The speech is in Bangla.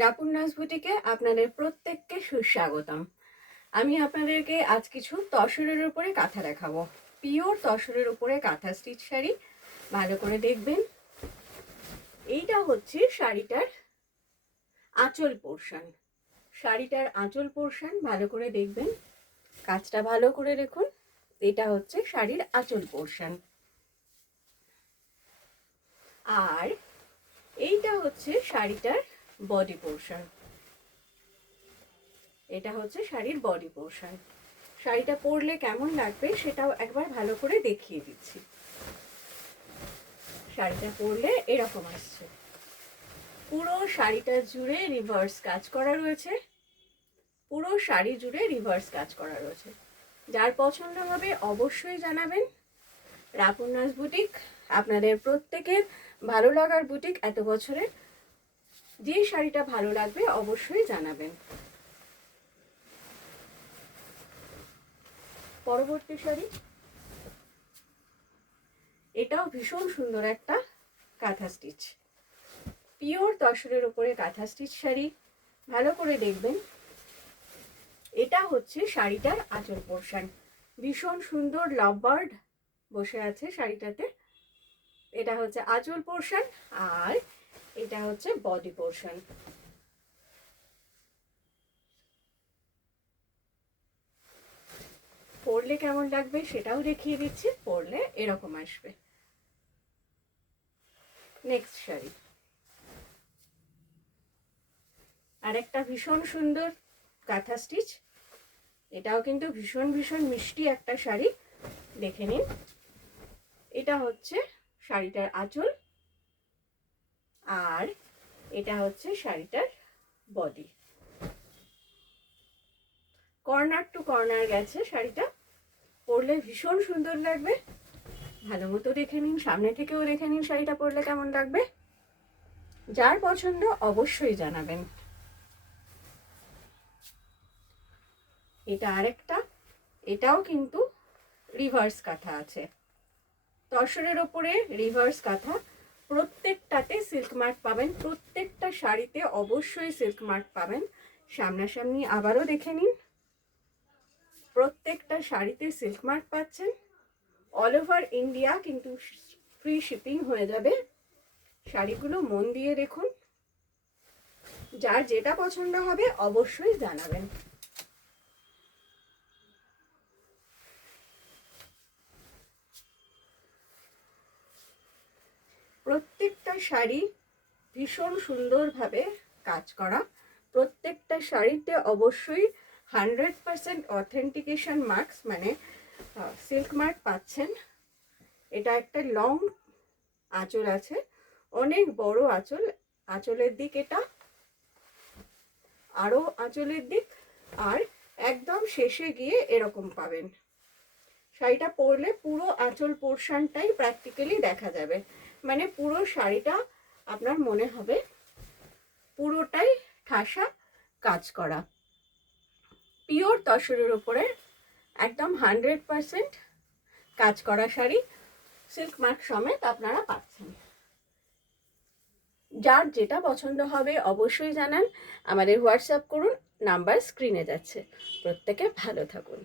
রাপুন্নাস বুটিকে আপনাদের প্রত্যেককে সুস্বাগতম। আমি আপনাদেরকে আজ কিছু তসরের উপরে কাঁথা দেখাবো। পিওর তসরের উপরে কাঁথা স্টিচ শাড়ি, ভালো করে দেখবেন। এইটা হচ্ছে শাড়িটার আঁচল পোর্শন। শাড়িটার আঁচল পোর্শন ভালো করে দেখবেন, কাজটা ভালো করে দেখুন। এটা হচ্ছে শাড়ির আঁচল পোর্শন, আর এইটা হচ্ছে শাড়িটার বডি পোর্শন। এটা হচ্ছে শাড়ির বডি পোর্শন। শাড়িটা পরলে কেমন লাগবে সেটাও একবার ভালো করে দেখিয়ে দিচ্ছি। শাড়িটা পরলে এরকম আসছে। পুরো শাড়িটা জুড়ে রিভার্স কাজ করা রয়েছে, পুরো শাড়ি জুড়ে রিভার্স কাজ করা রয়েছে। যার পছন্দ হবে অবশ্যই জানাবেন। রাপুন্নাস বুটিক আপনাদের প্রত্যেকের ভালো লাগার বুটিক। এত বছরে যে শাড়িটা ভালো লাগবে অবশ্যই জানাবেন। পরবর্তী শাড়ি, এটাও ভীষণ সুন্দর একটা কাঁথা স্টিচ, পিওর তসরের উপরে কাঁথা স্টিচ শাড়ি, ভালো করে দেখবেন। এটা হচ্ছে শাড়িটার আঁচল পোর্শন। ভীষণ সুন্দর লাভ বার্ড বসে আছে শাড়িটাতে। এটা হচ্ছে আঁচল পোর্শন, আর এটা হচ্ছে বডি পোর্শন। পরলে কেমন লাগবে সেটাও দেখিয়ে দিচ্ছি। পরলে এরকম আসবে। নেক্সট শাড়ি, আর একটা ভীষণ সুন্দর কাঁথা স্টিচ। এটাও কিন্তু ভীষণ ভীষণ মিষ্টি একটা শাড়ি, দেখে নিন। এটা হচ্ছে শাড়িটার আঁচল, আর এটা হচ্ছে শাড়িটার বডি। কর্নার টু কর্নার গেছে শাড়িটা, পরলে ভীষণ সুন্দর লাগবে। ভালো মতো দেখে নিন, সামনে থেকেও দেখে নিন শাড়িটা পরলে কেমন লাগবে। যার পছন্দ অবশ্যই জানাবেন। এটা আরেকটা, এটাও কিন্তু রিভার্স কাঁথা আছে, তসরের ওপরে রিভার্স কাঁথা। প্রত্যেকটাতে সিল্ক মার্ক পাবেন, প্রত্যেকটা শাড়িতে অবশ্যই সিল্ক মার্ক পাবেন। সামনাসামনি আবারও দেখে নিন, প্রত্যেকটা শাড়িতে সিল্ক মার্ক পাচ্ছেন। অল ওভার ইন্ডিয়া কিন্তু ফ্রি শিপিং হয়ে যাবে। শাড়িগুলো মন দিয়ে দেখুন, যার যেটা পছন্দ হবে অবশ্যই জানাবেন। প্রত্যেকটা শাড়ি ভীষণ সুন্দরভাবে কাজ করা। প্রত্যেকটা শাড়িতে অবশ্যই 100% অথেন্টিকেশন মার্কস, মানে সিল্ক মার্ক পাচ্ছেন। এটা একটা লং আঁচল আছে, অনেক বড় আঁচল। আঁচলের দিক এটা, আরও আঁচলের দিক, আর একদম শেষে গিয়ে এরকম পাবেন। শাড়িটা পরলে পুরো আঁচল পোর্শনটাই প্র্যাকটিক্যালি দেখা যাবে, মানে পুরো শাড়িটা আপনার মনে হবে পুরোটাই ঠাসা কাজ করা। পিওর তসরের উপরে একদম 100% কাজ করা শাড়ি, সিল্ক মার্ক সমেত আপনারা পাচ্ছেন। যার যেটা পছন্দ হবে অবশ্যই জানান, আমাদের হোয়াটসঅ্যাপ করুন, নাম্বার স্ক্রিনে যাচ্ছে। প্রত্যেকে ভালো থাকুন।